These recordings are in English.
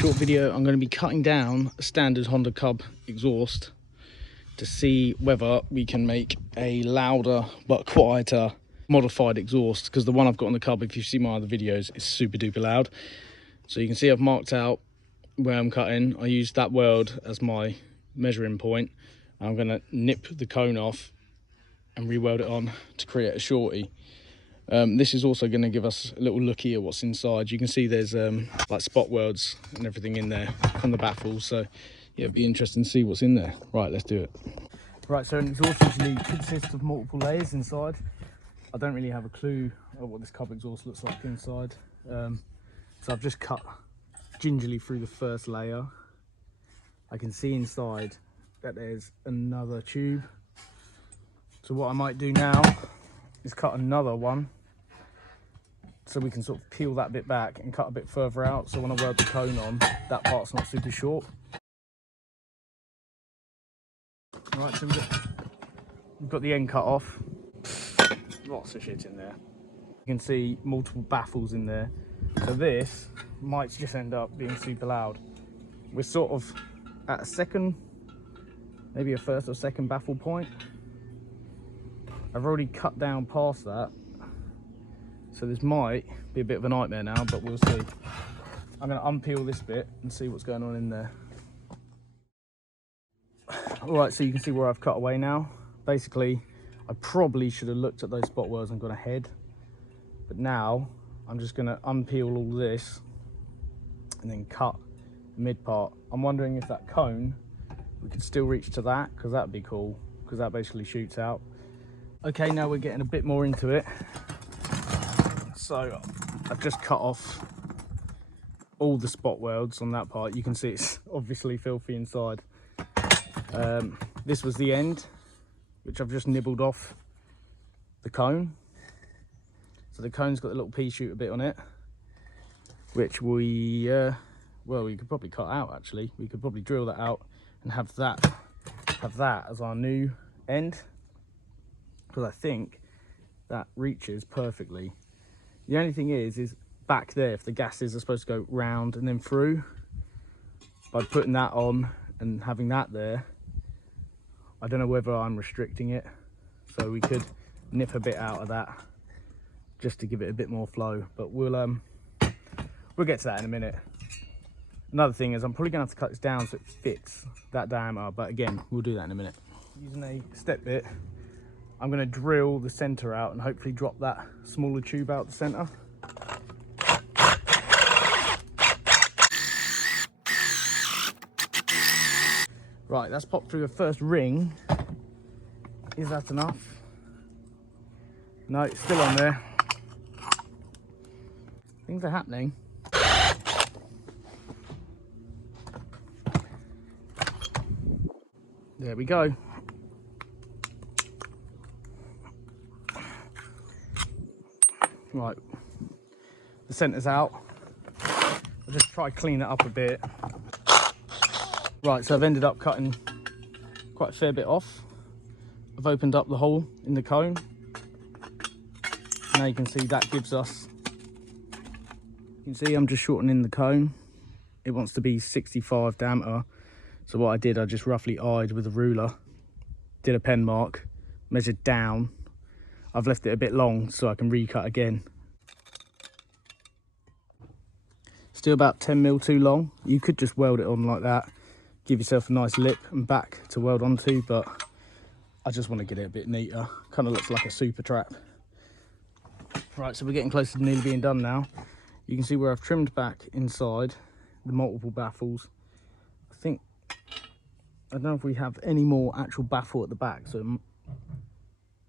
short video. I'm going to be cutting down a standard Honda Cub exhaust to see whether we can make a louder but quieter modified exhaust, because the one I've got on the Cub, if you see my other videos, is super duper loud. So you can see I've marked out where I'm cutting. I used that weld as my measuring point. I'm going to nip the cone off and re-weld it on to create a shorty. This is also going to give us a little looky at what's inside. You can see there's like spot welds and everything in there from the baffles, so yeah, it'd be interesting to see what's in there. Right, let's do it. Right, so an exhaust usually consists of multiple layers inside. I don't really have a clue of what this Cub exhaust looks like inside, so I've just cut gingerly through the first layer. I can see inside that there's another tube, so what I might do now is cut another one so we can sort of peel that bit back and cut a bit further out, so when I weld the cone on, that part's not super short. Alright, so we've got the end cut off. Lots of shit in there. You can see multiple baffles in there, so this might just end up being super loud. We're sort of at a second, maybe a first or second baffle point. I've already cut down past that, so this might be a bit of a nightmare now, but we'll see. I'm going to unpeel this bit and see what's going on in there. Alright, so you can see where I've cut away now. Basically, I probably should have looked at those spot welds and gone ahead, but now I'm just going to unpeel all this and then cut the mid part. I'm wondering if that cone, we could still reach to that, because that'd be cool, because that basically shoots out. Okay, now we're getting a bit more into it. So I've just cut off all the spot welds on that part. You can see it's obviously filthy inside. This was the end, which I've just nibbled off the cone. So the cone's got a little pea shooter bit on it, which we, well, we could probably cut out actually. We could probably drill that out and have that as our new end, because I think that reaches perfectly. The only thing is back there, if the gases are supposed to go round and then through, by putting that on and having that there, I don't know whether I'm restricting it, so we could nip a bit out of that just to give it a bit more flow, but we'll get to that in a minute. Another thing is I'm probably gonna have to cut this down so it fits that diameter, but again, we'll do that in a minute. Using a step bit, I'm going to drill the center out and hopefully drop that smaller tube out the center. Right, that's popped through the first ring. Is that enough? No, it's still on there. Things are happening. There we go. Right, the center's out. I'll just try to clean it up a bit. Right, so I've ended up cutting quite a fair bit off. I've opened up the hole in the cone. Now you can see that gives us, you can see I'm just shortening the cone. It wants to be 65 diameter. So what I did, I just roughly eyed with a ruler, did a pen mark, measured down. I've left it a bit long so I can recut again. Still about 10mm too long. You could just weld it on like that, give yourself a nice lip and back to weld onto, but I just want to get it a bit neater. Kind of looks like a super trap. Right, so we're getting close to nearly being done now. You can see where I've trimmed back inside the multiple baffles. I don't know if we have any more actual baffle at the back, so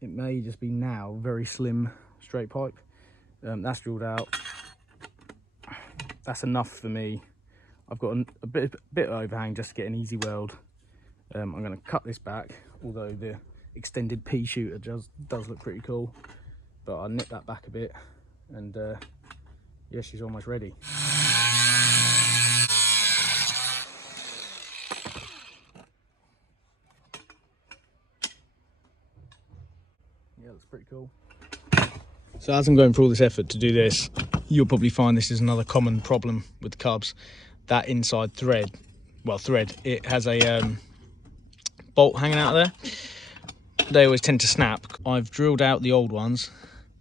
it may just be now very slim straight pipe. That's drilled out. That's enough for me. I've got a bit of overhang just to get an easy weld. I'm going to cut this back, although the extended pea shooter does look pretty cool, but I'll nip that back a bit, and yeah, she's almost ready. Yeah, looks pretty cool. So as I'm going through all this effort to do this, you'll probably find this is another common problem with the Cubs. that inside thread, well, thread, it has a bolt hanging out there. They always tend to snap. I've drilled out the old ones.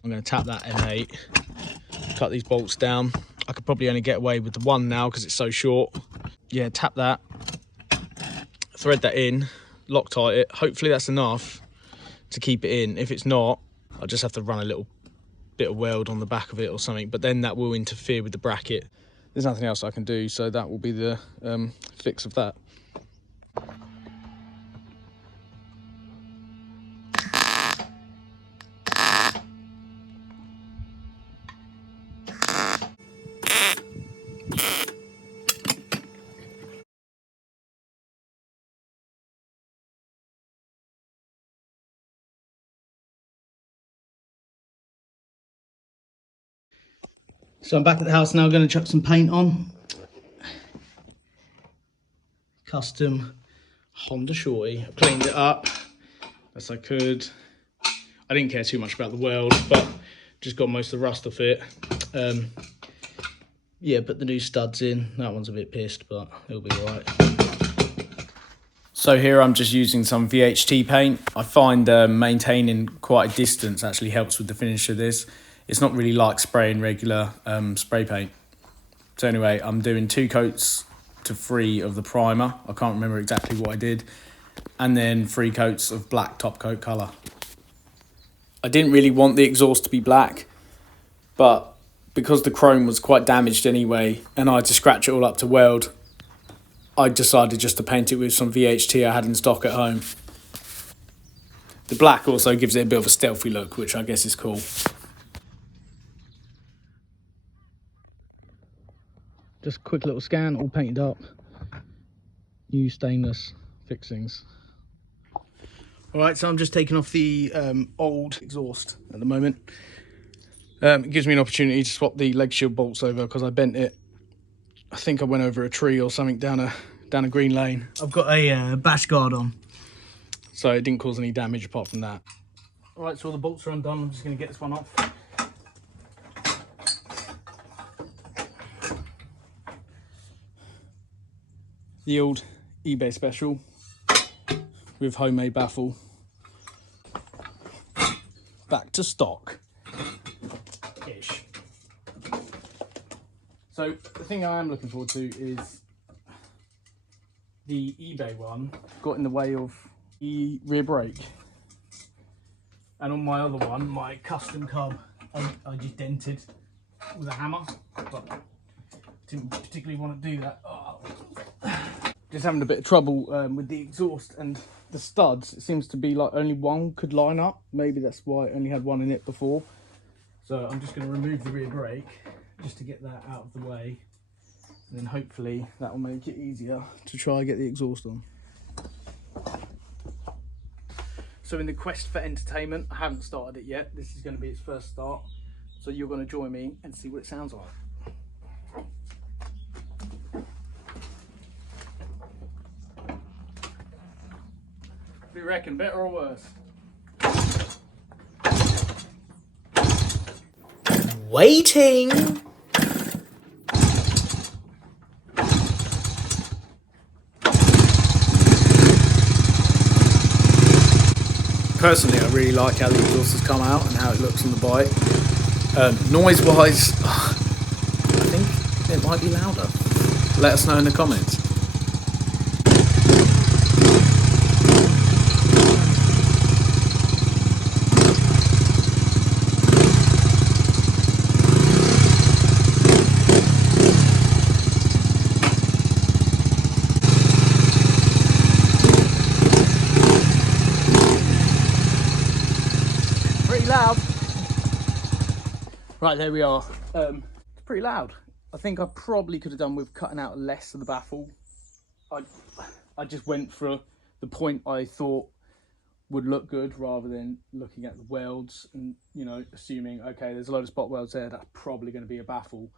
I'm going to tap that M8, cut these bolts down. I could probably only get away with the one now because it's so short. Yeah, tap that, thread that in, Loctite it. Hopefully that's enough to keep it in. If it's not, I'll just have to run a little bit of weld on the back of it or something, but then that will interfere with the bracket. There's nothing else I can do, so that will be the fix of that. So I'm back at the house now, going to chuck some paint on. Custom Honda Shorty. I cleaned it up best I could. I didn't care too much about the weld, but just got most of the rust off it. Yeah, put the new studs in. That one's a bit pissed, but it'll be all right. So here I'm just using some VHT paint. I find maintaining quite a distance actually helps with the finish of this. It's not really like spraying regular spray paint. So anyway, I'm doing 2 coats to 3 of the primer. I can't remember exactly what I did. And then 3 coats of black top coat colour. I didn't really want the exhaust to be black, but because the chrome was quite damaged anyway, and I had to scratch it all up to weld, I decided just to paint it with some VHT I had in stock at home. The black also gives it a bit of a stealthy look, which I guess is cool. Just a quick little scan, all painted up. New stainless fixings. Alright, so I'm just taking off the old exhaust at the moment. It gives me an opportunity to swap the leg shield bolts over because I bent it. I think I went over a tree or something down a green lane. I've got a bash guard on, so it didn't cause any damage apart from that. Alright, so all the bolts are undone. I'm just going to get this one off. The old eBay special with homemade baffle. Back to stock ish. So the thing I am looking forward to is the eBay one got in the way of the rear brake, and on my other one, my custom cub, I just dented with a hammer, but didn't particularly want to do that. Oh. Just having a bit of trouble with the exhaust and the studs. It seems to be like only one could line up. Maybe that's why I only had one in it before. So I'm just going to remove the rear brake just to get that out of the way, and then hopefully that will make it easier to try and get the exhaust on. So in the quest for entertainment, I haven't started it yet. This is going to be its first start, so you're going to join me and see what it sounds like. What do you reckon, better or worse? Waiting! Personally, I really like how the exhaust has come out and how it looks on the bike. Noise-wise, I think it might be louder. Let us know in the comments. Pretty loud. Right, there we are. It's pretty loud. I think I probably could have done with cutting out less of the baffle. I just went for the point I thought would look good rather than looking at the welds and, you know, assuming, okay, there's a load of spot welds there, that's probably going to be a baffle.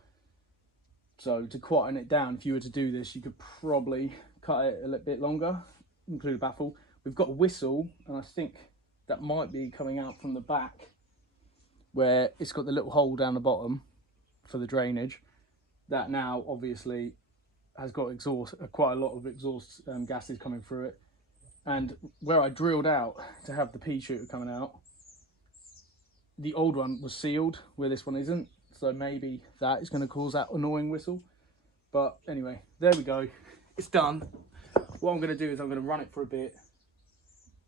So to quieten it down, if you were to do this, you could probably cut it a little bit longer, include a baffle. We've got a whistle, and I think that might be coming out from the back where it's got the little hole down the bottom for the drainage. That now obviously has got exhaust, quite a lot of exhaust gases coming through it. And where I drilled out to have the pea shooter coming out, the old one was sealed where this one isn't. So maybe that is going to cause that annoying whistle. But anyway, there we go. It's done. What I'm going to do is I'm going to run it for a bit.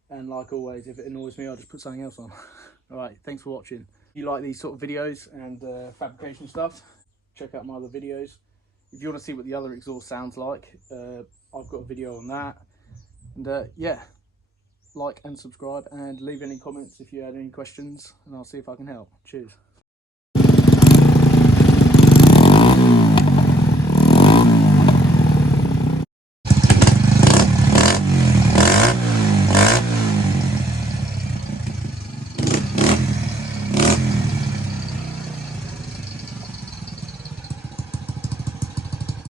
And like always, if it annoys me, I'll just put something else on. All right, thanks for watching. If you like these sort of videos and fabrication stuff, check out my other videos. If you want to see what the other exhaust sounds like, I've got a video on that. And yeah, like and subscribe and leave any comments if you had any questions, and I'll see if I can help. Cheers.